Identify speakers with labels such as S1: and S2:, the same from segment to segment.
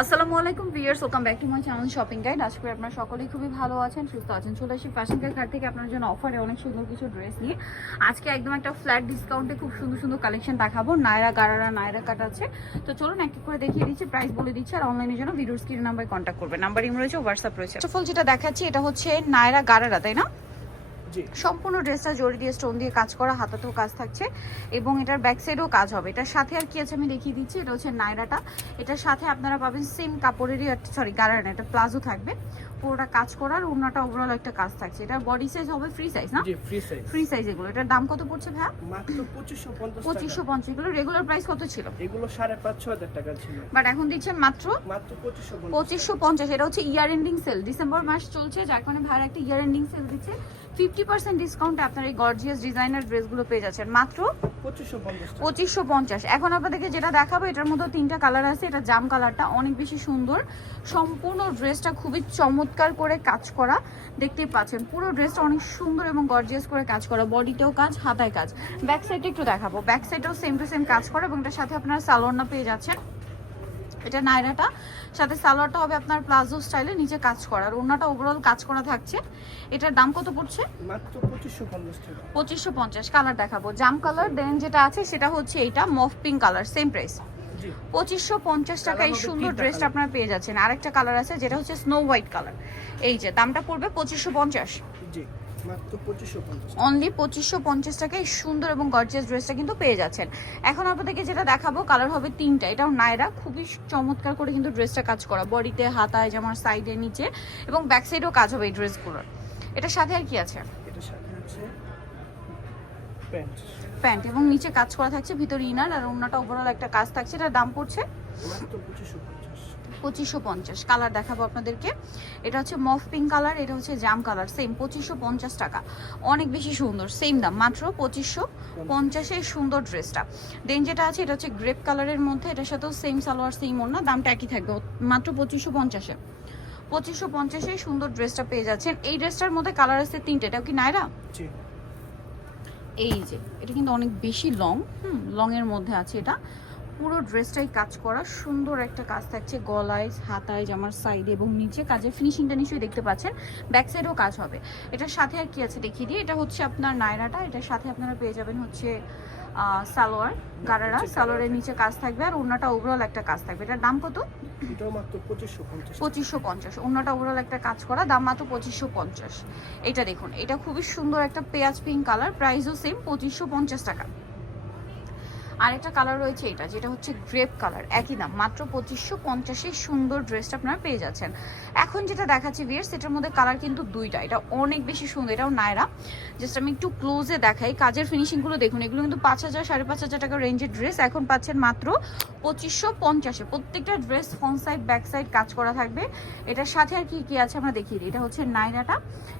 S1: আসসালামু আলাইকুম viewers welcome back to my channel shopping guide. আজকে আপনারা সকলেই খুবই ভালো আছেন, সুস্থ আছেন। চলে আসি ফ্যাশন কেয়ার ঘাট থেকে আপনার জন্য অফারে অনেক সুন্দর কিছু ড্রেস নিয়ে। আজকে একদম একটা ফ্ল্যাট ডিসকাউন্টে খুব সুন্দর সুন্দর কালেকশন দেখাবো। নায়রা গারারা নায়রা কাট আছে। তো চলুন এক করে দেখিয়ে দিচ্ছি প্রাইস বলে দিচ্ছি, আর অনলাইনের জন্য ভিডিওর স্ক্রিন নাম্বারে কন্ট্যাক্ট করবে। নাম্বার ইম রয়েছে হোয়াটসঅ্যাপ রয়েছে। ফুল যেটা দেখাচ্ছি, এটা হচ্ছে নায়রা গারারা তাই না? সম্পূর্ণ ড্রেসটা জড়ি দিয়ে স্টোন দিয়ে কাজ করা, হাতাতেও কাজ থাকছে এবং এটার ব্যাক সাইডেও কাজ হবে। এটার সাথে আর কি আছে আমি দেখিয়ে দিচ্ছি, এটা হচ্ছে নায়রাটা। এটার সাথে আপনারা পাবেন সেম কাপড়েরই সরি গারার না এটা প্লাজো থাকবে। পুরোটা কাজ করার অন্যটা ওভারঅল একটা কাজ থাকছে। এটা বডি সাইজ হবে ফ্রি সাইজ না?
S2: জি ফ্রি সাইজ
S1: ফ্রি সাইজ এগুলো। এটার দাম কত পড়ছে ভাইয়া?
S2: মাত্র পঁচিশশো পঞ্চাশ
S1: পঁচিশশো পঞ্চাশ। এগুলো রেগুলার প্রাইস কত ছিল?
S2: এগুলো সাড়ে পাঁচ ছ হাজার টাকা ছিল।
S1: বাট এখন দিচ্ছেন মাত্র
S2: মাত্র পঁচিশশো
S1: পঁচিশশো পঞ্চাশ। এটা হচ্ছে ইয়ার এন্ডিং সেল ডিসেম্বর মাস চলছে যার কারণে ভাইয়ের একটা ইয়ার এন্ডিং সেল দিচ্ছে। ফিফটি পার্সেন্ট ডিসকাউন্টে আপনার এই গর্জিয়াস ডিজাইনার ড্রেসগুলো পেয়ে যাচ্ছেন। মাত্র
S2: পঁচিশশো পঞ্চাশ টাকা।
S1: পঁচিশশো পঞ্চাশ। এখন আপনাদেরকে যেটা দেখাবো এটার মধ্যে তিনটা কালার আছে। এটা জাম কালারটা অনেক বেশি সুন্দর। সম্পূর্ণ ড্রেসটা খুবই চমৎকার করে কাজ করা দেখতেই পাচ্ছেন। পুরো ড্রেসটা অনেক সুন্দর এবং গর্জিয়াস করে কাজ করা। বডিতেও কাজ হাতায় কাজ। ব্যাক সাইডে একটু দেখাবো। ব্যাক সাইডেও সেম টু সেম কাজ করা এবং এটার সাথে আপনারা সালোয়ারনা পেয়ে যাচ্ছেন। এটা নাইরাটা সাথে সালোয়ারটা হবে আপনার প্লাজো স্টাইলে নিচে কাজ করা। আর ওনাটা ওভারঅল কাজ করা থাকছে। এটার দাম কত পড়ছে?
S2: মাত্র পঁচিশশো পঞ্চাশ টাকা।
S1: কালার দেখাবো। জাম কালার দেন যেটা আছে সেটা হচ্ছে এইটা মফ পিঙ্ক কালার সেম প্রাইস পঁচিশশো পঞ্চাশ টাকা এই সুন্দর ড্রেসটা। আপনারা পেয়ে যাচ্ছেন। আরেকটা কালার আছে যেটা হচ্ছে স্নো হোয়াইট কালার এই যে দামটা পড়বে পঁচিশশো পঞ্চাশ। অনলি পঁচিশশো পঞ্চাশ টাকায় এই সুন্দর এবং গর্জিয়াস ড্রেসটা কিন্তু পেয়ে যাচ্ছেন। এখন আপনাদেরকে যেটা দেখাবো কালার হবে তিনটা। এটাও নায়রা খুবই চমৎকার করে কিন্তু ড্রেসটা কাজ করা। বডিতে হাতায় যেমন সাইডে নিচে এবং ব্যাক সাইডেও কাজ হবে এই ড্রেসগুলোর এটার সাথে আর কি আছে?
S2: এটার সাথে আছে প্যান্ট।
S1: প্যান্ট এবং নিচে কাজ করা থাকছে ভিতরে ইনার আর অন্যটা ওভারঅল একটা কাজ থাকছে। এটার দাম পড়ছে
S2: পঁচিশশো পঞ্চাশ।
S1: কালার দেখাবো আপনাদেরকে। এটা হচ্ছে মফ পিঙ্ক কালার এটা হচ্ছে জাম কালার সেম পঁচিশশো পঞ্চাশ টাকা। অনেক বেশি সুন্দর সেম দাম মাত্র পঁচিশশো পঞ্চাশে সুন্দর ড্রেসটা। দেন যেটা আছে এটা হচ্ছে গ্রেপ কালারের মধ্যে এটার সাথেও সেম সালোয়ার সেম ওড়না দামটা একই থাকবে মাত্র পঁচিশশো পঞ্চাশে। পঁচিশশো পঞ্চাশে সুন্দর ড্রেসটা পেয়ে যাচ্ছেন। এই ড্রেসটার মধ্যে কালার আছে তিনটে এটাও কি নাইরা এই যে এটা কিন্তু অনেক বেশি লং হুম লংয়ের মধ্যে আছে এটা। পুরো ড্রেসটাই কাজ করা সুন্দর একটা কাজ থাকছে গলায় হাতায় জামার সাইডে এবং নিচে কাজের ফিনিশিংটা নিশ্চয়ই দেখতে পাচ্ছেন ব্যাক সাইডেও কাজ হবে। এটার সাথে আর কি আছে দেখিয়ে দিই এটা হচ্ছে আপনার নায়রাটা এটার সাথে আপনারা পেয়ে যাবেন হচ্ছে সালোয়ার গারারা সালোয়ারের নিচে কাজ থাকবে আর অন্যটা ওভারঅল একটা কাজ থাকবে। এটার দাম কত?
S2: পঁচিশশো পঞ্চাশ
S1: পঁচিশশো পঞ্চাশ। অন্যটা ওভারঅল একটা কাজ করা দাম মাত্র পঁচিশশো পঞ্চাশ। এটা দেখুন এটা খুবই সুন্দর একটা পেঁয়াজ পিঙ্ক কালার প্রাইসও সেম পঁচিশশো পঞ্চাশ টাকা। আরেকটা কালার রয়েছে এটা যেটা হচ্ছে গ্রেপ কালার একই দাম মাত্র পঁচিশশো পঞ্চাশে সুন্দর ড্রেসটা আপনারা পেয়ে যাচ্ছেন। এখন যেটা দেখাচ্ছি বিয়ার সেটার মধ্যে কালার কিন্তু দুইটা এটা অনেক বেশি সুন্দর এটাও নায়রা। জাস্ট আমি একটু ক্লোজে দেখাই কাজের ফিনিশিংগুলো দেখুন এগুলো কিন্তু পাঁচ হাজার সাড়ে পাঁচ হাজার টাকা রেঞ্জের ড্রেস এখন পাচ্ছেন মাত্র পঁচিশশো পঞ্চাশে। প্রত্যেকটা dress front side back side কাজ করা থাকবে। এটার সাথে আর কি কি আছে আমরা দেখিয়ে দিই। এটা হচ্ছে নাইরাটা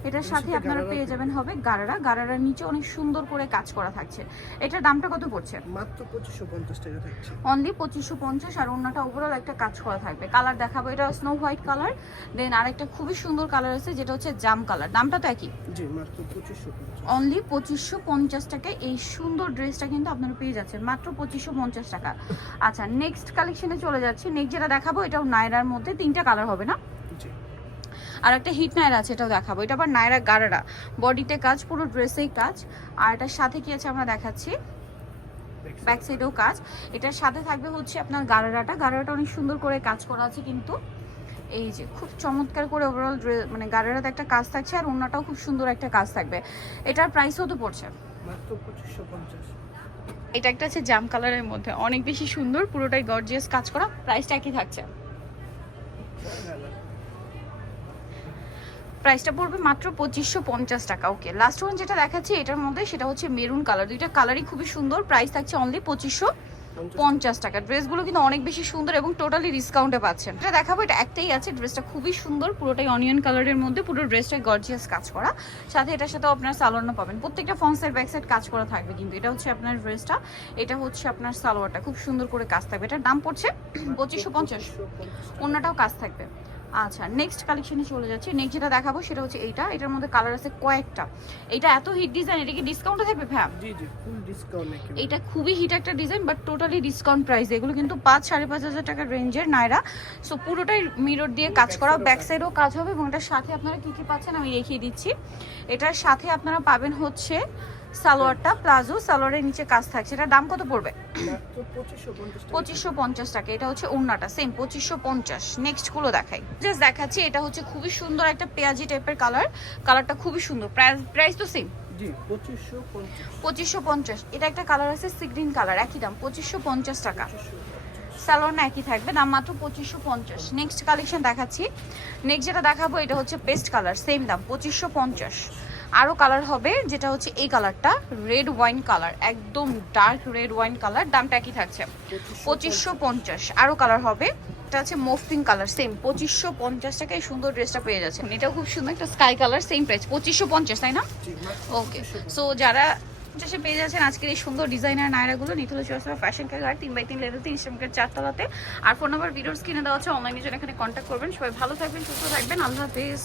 S1: এটার সাথে
S2: সাথে
S1: আপনারা পেয়ে যাবেন হবে গারারা। গারারার নিচে অনেক সুন্দর করে কাজ করা থাকছে। এটার দামটা কত পড়ছে?
S2: মাত্র পঁচিশশো পঞ্চাশ টাকা থাকছে।
S1: অনলি পঁচিশশো পঞ্চাশ আর অন্যটা ওভারঅল একটা কাজ করা থাকবে। কালার দেখাবো এটা স্নো হোয়াইট কালার দেন আরেকটা খুবই সুন্দর কালার আছে যেটা হচ্ছে জাম কালার দামটা তো একই?
S2: জি মাত্র পঁচিশশো
S1: অনলি পঁচিশশো পঞ্চাশ টাকায় এই সুন্দর ড্রেসটা কিন্তু আপনারা পেয়ে যাচ্ছেন মাত্র পঁচিশশো পঞ্চাশ টাকা। আচ্ছা নেক্সট কালেকশনে চলে যাচ্ছি। নেক্সট যেটা দেখাবো এটাও নায়রার মধ্যে তিনটা কালার হবে না? আর একটা হিট নায়রা আছে এটাও দেখাবো। এটা আবার নায়রা গারারা। বডিতে কাজ পুরো ড্রেসেই কাজ। আর এটার সাথে কি আছে আমরা দেখাচ্ছি? ব্যাক সাইডেও কাজ। এটার সাথে থাকবে হচ্ছে আপনার গারারাটা। গারারাটা অনেক সুন্দর করে কাজ করা আছে কিন্তু। এই যে খুব চমৎকার করে ওভারঅল মানে গারারাতে একটা কাজ থাকছে আর অন্যটাও খুব সুন্দর একটা কাজ থাকবে। এটার প্রাইসও তো পড়ছে?
S2: মাত্র পঁচিশশো পঞ্চাশ।
S1: এটা একটা আছে জাম কালারের মধ্যে। অনেক বেশি সুন্দর পুরোটাই গর্জিয়াস কাজ করা। প্রাইসটা একই থাকছে। প্রাইসটা পড়বে মাত্র পঁচিশশো পঞ্চাশ টাকা। ওকে লাস্ট ওয়ান যেটা দেখাচ্ছি, এটার মধ্যে সেটা হচ্ছে মেরুন কালার দুইটা কালারই খুবই সুন্দর প্রাইস থাকছে অনলি পঁচিশশো পঞ্চাশ টাকা। ড্রেসগুলো কিন্তু অনেক বেশি সুন্দর এবং টোটালি ডিসকাউন্টে পাচ্ছেন। এটা দেখাবো, এটা একটাই আছে ড্রেসটা খুবই সুন্দর, পুরোটাই অনিয়ন কালারের মধ্যে, পুরো ড্রেসটাই গর্জিয়াস কাজ করা। সাথে এটার সাথেও আপনার সালোয়ারও পাবেন। প্রত্যেকটা সাইড ব্যাক সাইড কাজ করা থাকবে কিন্তু, এটা হচ্ছে আপনার ড্রেসটা এটা হচ্ছে আপনার সালোয়ারটা। খুব সুন্দর করে কাজ থাকবে। এটার দাম পড়ছে পঁচিশশো পঞ্চাশ, অন্যটাও কাজ থাকবে। আচ্ছা নেক্সট কালেকশনে চলে যাচ্ছি। নেক্সট যেটা দেখাবো সেটা হচ্ছে এইটা। এটার মধ্যে কালার আছে কয়েকটা। এটা এত হিট ডিজাইন এটা কি ডিসকাউন্টে থাকবে ভ্যাম
S2: জি জি ফুল ডিসকাউন্ট
S1: এটা খুবই হিট একটা design but totally discount price এগুলো কিন্তু পাঁচ সাড়ে পাঁচ হাজার টাকার রেঞ্জের নায়রা সো পুরোটাই মিরর দিয়ে কাজ করা। ব্যাক। সাইডও কাজ হবে এবং এটার সাথে আপনারা কি কি পাচ্ছেন আমি দেখিয়ে দিচ্ছি। এটার সাথে আপনারা পাবেন হচ্ছে সালোয়ারটা প্লাজো সালোয়ারের নিচে কাজ থাকছে। এটার দাম কত পড়বে?
S2: পঁচিশশো পঞ্চাশ টাকা।
S1: এটা হচ্ছে ওড়নাটা সেম পঁচিশশো পঞ্চাশ। নেক্সটগুলো দেখাই। জাস্ট দেখাচ্ছি এটা হচ্ছে খুবই সুন্দর একটা পেঁয়াজি টাইপের কালার কালারটা খুবই সুন্দর। প্রাইস তো সেম
S2: পঁচিশশো পঞ্চাশ।
S1: এটা একটা কালার আছে সি গ্রিন কালার একই দাম পঁচিশশো পঞ্চাশ টাকা। স্যালোন একই থাকবে দাম মাত্র পঁচিশশো পঞ্চাশ। নেক্সট কালেকশন দেখাচ্ছি। নেক্সট যেটা দেখাবো এটা হচ্ছে পেস্ট কালার সেম দাম পঁচিশশো পঞ্চাশ। আরও কালার হবে যেটা হচ্ছে এই কালারটা রেড ওয়াইন কালার একদম ডার্ক রেড ওয়াইন কালার দামটা একই থাকছে। পঁচিশশো পঞ্চাশ আরও কালার হবে। এটা হচ্ছে পিঙ্ক কালার সেম পঁচিশশো পঞ্চাশ টাকা এই সুন্দর ড্রেসটা পেয়ে যাচ্ছে এটা খুব সুন্দর একটা স্কাই কালার সেম প্রাইস পঁচিশশো পঞ্চাশ তাই না? ওকে সো যারা সে পেয়ে যাচ্ছেন আজকের এই সুন্দর ডিজাইনার নায়রাগুলো নিথল চয়েস ফ্যাশন কার তিন বাই তিন লেভেল তিন ইস্টামকের চারতলাতে। আর ফোন নাম্বার ভিডিওস কিনে দেওয়া হচ্ছে অনলাইনে জন্য এখানে কন্ট্যাক্ট করবেন। সবাই ভালো থাকবেন সুস্থ থাকবেন আল্লাহ হাফিজ।